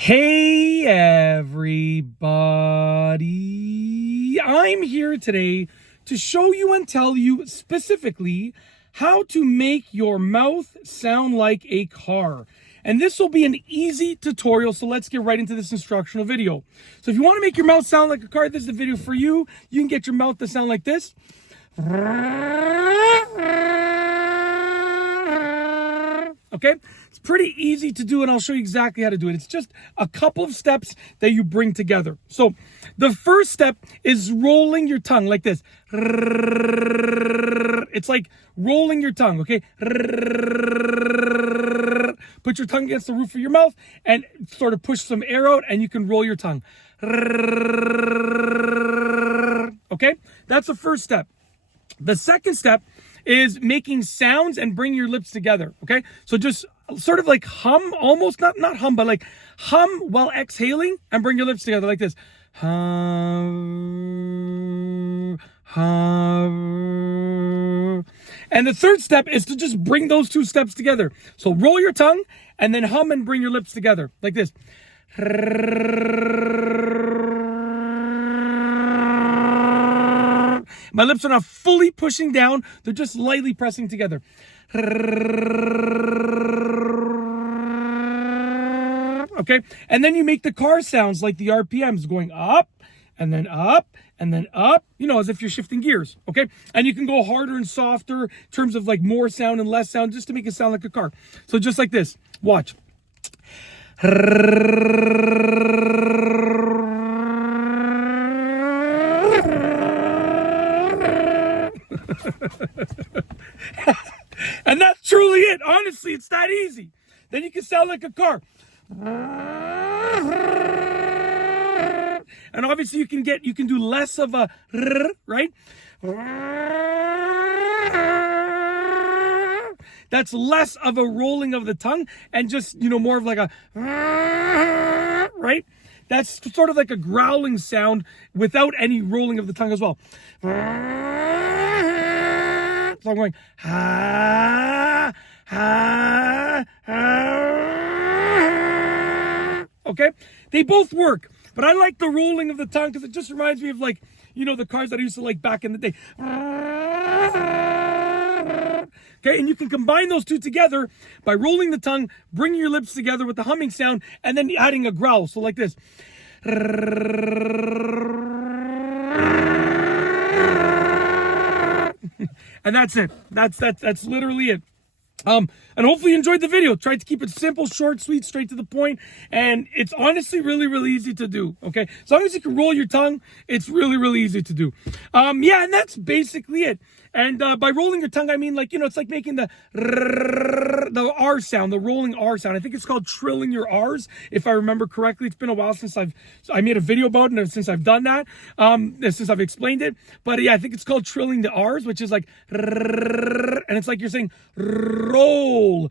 Hey everybody, I'm here today to show you and tell you specifically how to make your mouth sound like a car. And this will be an easy tutorial, so let's get right into this instructional video. So if you want to make your mouth sound like a car, this is the video for you. You can get your mouth to sound like this. Okay, it's pretty easy to do, and I'll show you exactly how to do it. It's just a couple of steps that you bring together. So the first step is rolling your tongue like this. It's like rolling your tongue, okay? Put your tongue against the roof of your mouth and sort of push some air out, and you can roll your tongue. Okay, that's the first step. The second step is making sounds and bring your lips together, okay? So just sort of like hum, almost, not hum, but like hum while exhaling and bring your lips together like this. Hum, hum. And the third step is to just bring those two steps together. So roll your tongue and then hum and bring your lips together like this. My lips are not fully pushing down. They're just lightly pressing together. Okay? And then you make the car sounds like the RPMs going up and then up and then up, you know, as if you're shifting gears. Okay? And you can go harder and softer in terms of like more sound and less sound just to make it sound like a car. So just like this. Watch. And that's truly it. Honestly, it's that easy. Then you can sound like a car. And obviously you can do less of a right? That's less of a rolling of the tongue and just, you know, more of like a right? That's sort of like a growling sound without any rolling of the tongue as well. So I'm going, ha, ha, ha. Okay? They both work. But I like the rolling of the tongue because it just reminds me of, like, you know, the cars that I used to like back in the day. Okay? And you can combine those two together by rolling the tongue, bringing your lips together with the humming sound, and then adding a growl. So like this. And that's it. That's literally it. And hopefully you enjoyed the video. Tried to keep it simple, short, sweet, straight to the point. And it's honestly really, really easy to do. Okay. As long as you can roll your tongue, it's really, really easy to do. Yeah, and that's basically it. And by rolling your tongue, I mean, like, you know, it's like making the R sound, the rolling R sound. I think it's called trilling your R's, if I remember correctly. It's been a while since I made a video about it, and since I've done that, since I've explained it. But yeah, I think it's called trilling the R's, which is like, and it's like you're saying roll,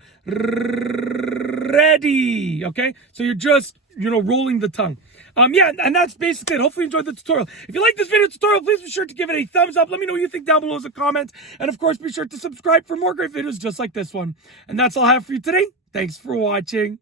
ready. Okay, so you're just, you know, rolling the tongue. Yeah, and that's basically it. Hopefully you enjoyed the tutorial. If you like this video tutorial, please be sure to give it a thumbs up. Let me know what you think down below as a comment. And of course, be sure to subscribe for more great videos just like this one. And that's all I have for you today. Thanks for watching.